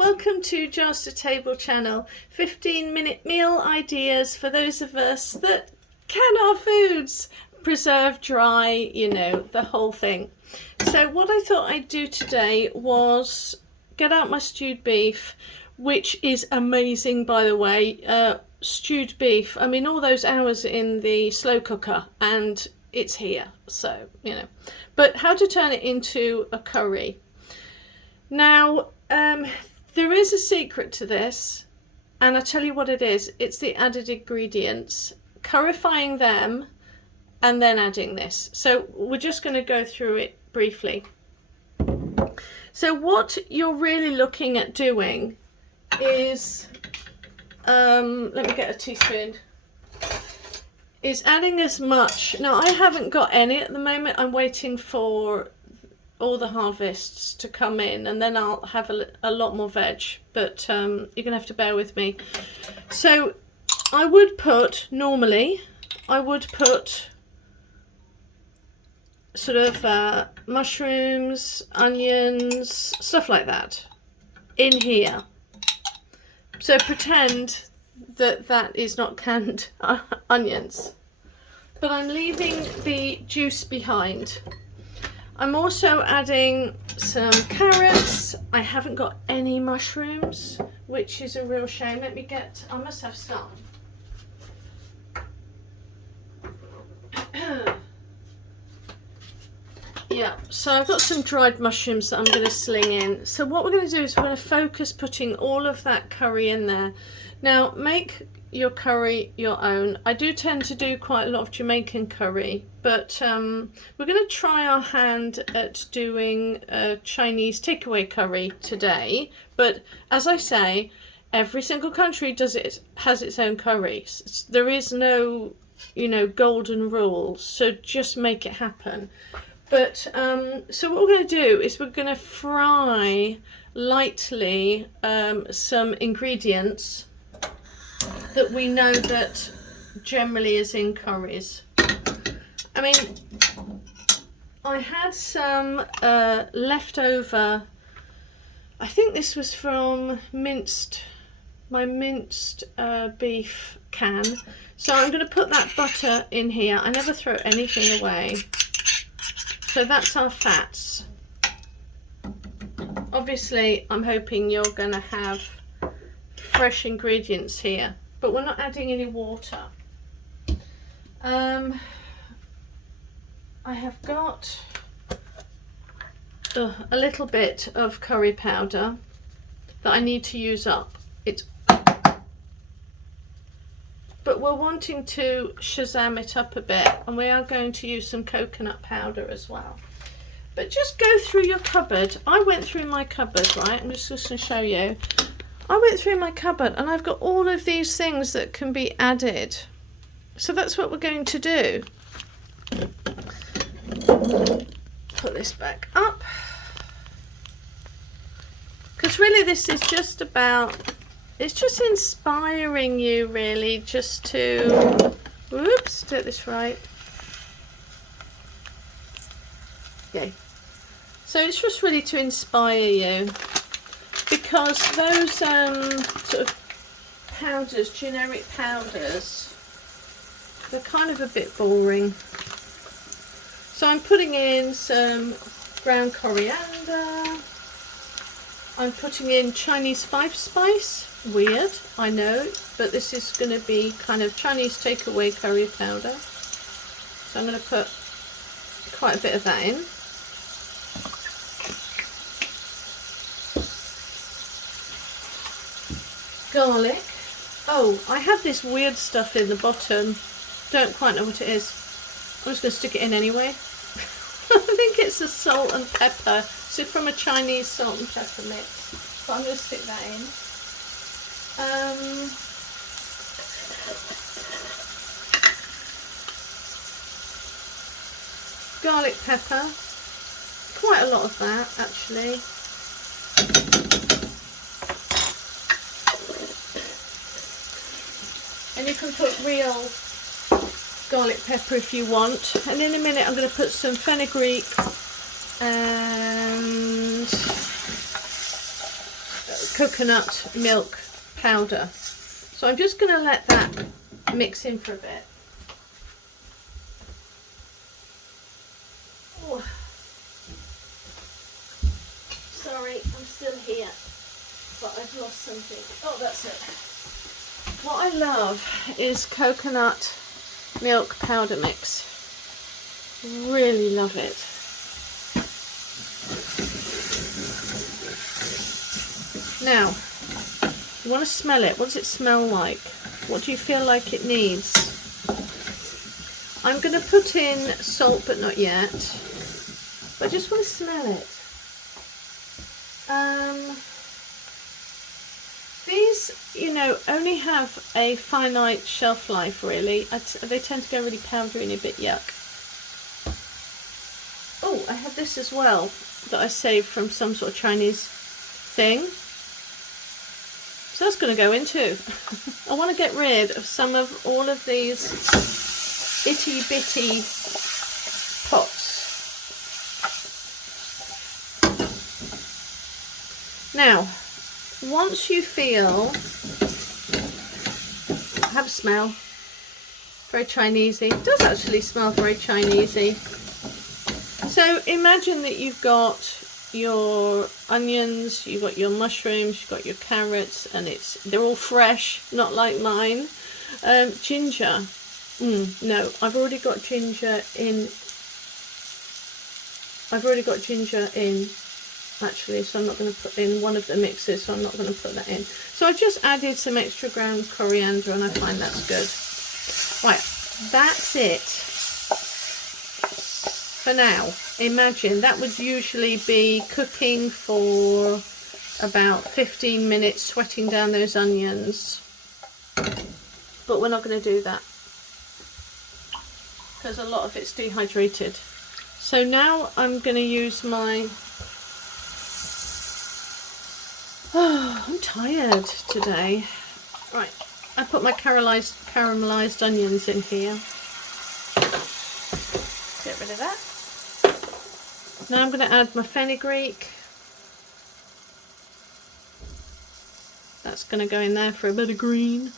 welcome to Jars to Table channel. 15-minute meal ideas for those of us that can our foods, preserve, dry, you know, the whole thing. So what I thought I'd do today was get out my stewed beef, which is amazing, by the way. Stewed beef, I mean, all those hours in the slow cooker and it's here, so you know. But how to turn it into a curry. Now there is a secret to this, and I'll tell you what it is. It's the added ingredients, curryfying them and then adding this. So we're just going to go through it briefly. So what you're really looking at doing is let me get a teaspoon, is adding as much. Now I haven't got any at the moment. I'm waiting for all the harvests to come in and then I'll have a lot more veg, but you're gonna have to bear with me. So I would put, normally I would put sort of mushrooms, onions, stuff like that in here. So pretend that that is not canned onions, but I'm leaving the juice behind. I'm also adding some carrots. I haven't got any mushrooms, which is a real shame. Let me get, I must have some. Yeah, so I've got some dried mushrooms that I'm going to sling in. So what we're going to do is we're going to focus putting all of that curry in there. Now make your curry your own. I do tend to do quite a lot of Jamaican curry, but we're going to try our hand at doing a Chinese takeaway curry today. But as I say, every single country has its own curries. There is no, you know, golden rule, so just make it happen. But so what we're going to do is we're going to fry lightly some ingredients that we know that generally is in curries. I mean, I had some leftover, I think this was from my minced beef can. So I'm going to put that butter in here. I never throw anything away. So that's our fats. Obviously, I'm hoping you're going to have fresh ingredients here, but we're not adding any water. I have got a little bit of curry powder that I need to use up. But we're wanting to Shazam it up a bit, and we are going to use some coconut powder as well. But just go through your cupboard. I went through my cupboard, right? I'm just going to show you. I went through my cupboard and I've got all of these things that can be added. So that's what we're going to do. Put this back up. Because really this is just about, it's just inspiring you really just to, whoops, get this right. Yay. So it's just really to inspire you, because those sort of powders, generic powders, they're kind of a bit boring. So I'm putting in some ground coriander. I'm putting in Chinese 5-spice. Weird, I know, but this is going to be kind of Chinese takeaway curry powder. So I'm going to put quite a bit of that in. Garlic. Oh, I have this weird stuff in the bottom. Don't quite know what it is. I'm just going to stick it in anyway. I think it's a salt and pepper. So from a Chinese salt and pepper mix. But I'm going to stick that in. Garlic pepper. Quite a lot of that actually. And you can put real garlic pepper if you want. And in a minute I'm going to put some fenugreek and coconut milk powder. So I'm just going to let that mix in for a bit. Oh. Sorry, I'm still here, but I've lost something. Oh, that's it. What I love is coconut milk powder mix. Really love it. Now, you want to smell it. What does it smell like? What do you feel like it needs? I'm going to put in salt, but not yet. But I just want to smell it. These, you know, only have a finite shelf life, really. They tend to go really powdery and a bit yuck. Oh, I have this as well that I saved from some sort of Chinese thing. So that's going to go in too. I want to get rid of some of all of these itty bitty pots. Now, once you feel, have a smell, very Chinesey. It does actually smell very Chinesey. So imagine that you've got your onions, you've got your mushrooms, you've got your carrots, and they're all fresh, not like mine. Ginger. No, I've already got ginger in. Actually, so I'm not going to put in one of the mixes, so I'm not going to put that in. So I've just added some extra ground coriander, and I find that's good. Right, that's it for now. Imagine that would usually be cooking for about 15 minutes, sweating down those onions. But we're not going to do that because a lot of it's dehydrated. So now I'm going to use my... Oh, I'm tired today. Right, I put my caramelized onions in here. Get rid of that. Now I'm going to add my fenugreek. That's going to go in there for a bit of green.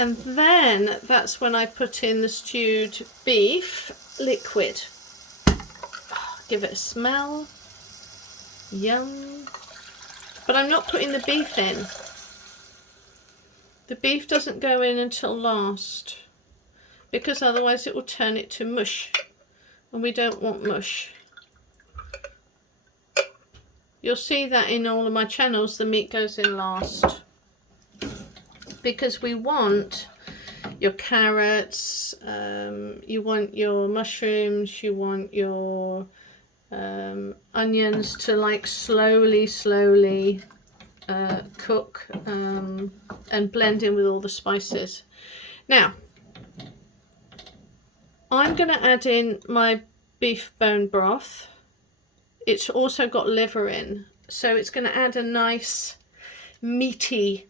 And then that's when I put in the stewed beef liquid. Give it a smell. Yum. But I'm not putting the beef in. The beef doesn't go in until last, because otherwise it will turn it to mush, and we don't want mush. You'll see that in all of my channels the meat goes in last, because we want your carrots, you want your mushrooms, you want your onions to like slowly cook and blend in with all the spices. Now I'm going to add in my beef bone broth. It's also got liver in, so it's going to add a nice meaty...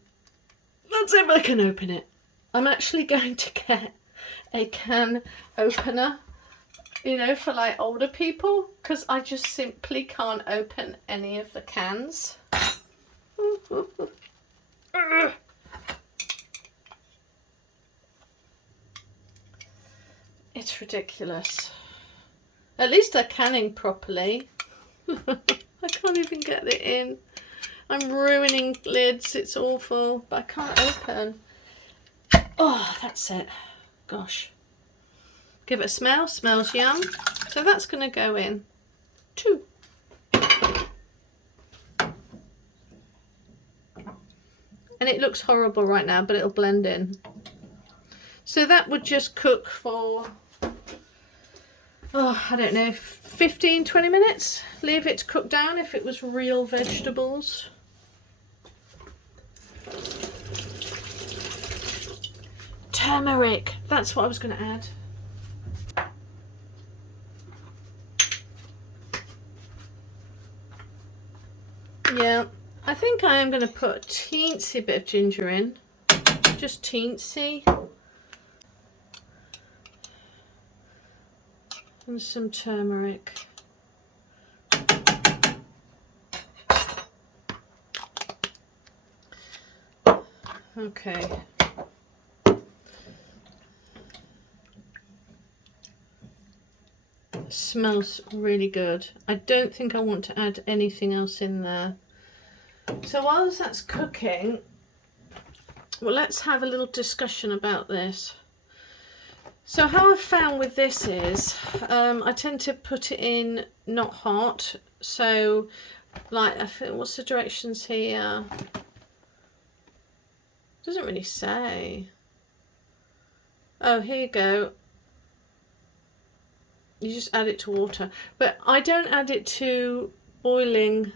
Let's see if I can open it. I'm actually going to get a can opener, you know, for like older people, because I just simply can't open any of the cans. It's ridiculous. At least they're canning properly. I can't even get it in. I'm ruining lids, it's awful, but I can't open. Oh, that's it. Gosh. Give it a smell, smells yum. So that's going to go in too. And it looks horrible right now, but it'll blend in. So that would just cook for, oh, I don't know, 15, 20 minutes. Leave it to cook down if it was real vegetables. Turmeric, that's what I was going to add. Yeah, I think I am going to put a teensy bit of ginger in, just teensy, and some turmeric. Okay. Smells really good. I don't think I want to add anything else in there. So whilst that's cooking, well, let's have a little discussion about this. So how I've found with this is I tend to put it in not hot. So like, I think, what's the directions here? Doesn't really say. Oh, here you go. You just add it to water, but I don't add it to boiling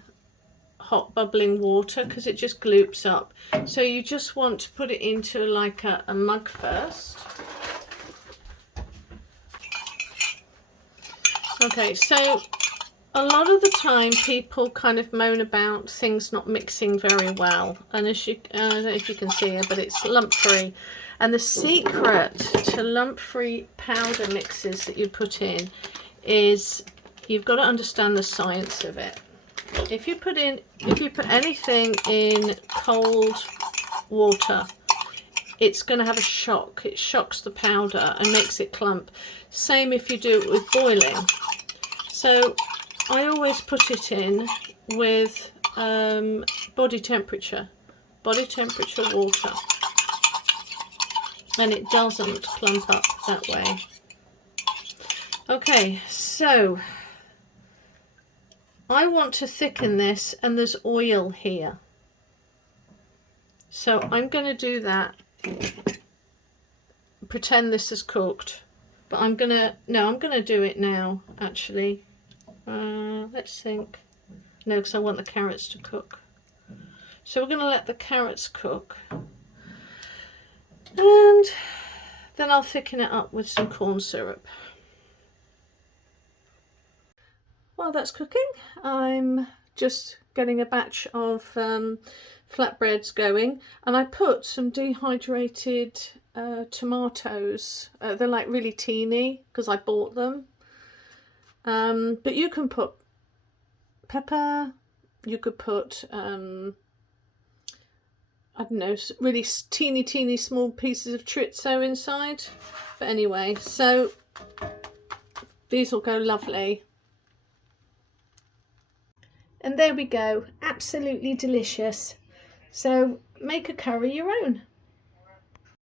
hot bubbling water because it just gloops up. So you just want to put it into like a mug first. Okay, so a lot of the time people kind of moan about things not mixing very well, and as you, I don't know if you can see it, but it's lump free. And the secret to lump free powder mixes that you put in is you've got to understand the science of it. If you put anything in cold water, it's going to have a shock. It shocks the powder and makes it clump. Same if you do it with boiling. So I always put it in with body temperature water, and it doesn't clump up that way. Okay, so I want to thicken this, and there's oil here. So I'm going to do that. Pretend this is cooked, but I'm going to do it now, actually. Let's think. No, because I want the carrots to cook. So we're going to let the carrots cook. And then I'll thicken it up with some corn syrup. While that's cooking, I'm just getting a batch of flatbreads going, and I put some dehydrated tomatoes. They're like really teeny because I bought them. But you can put pepper, you could put I don't know, really teeny small pieces of chorizo inside. But anyway, so these will go lovely. And there we go, absolutely delicious. So make a curry your own.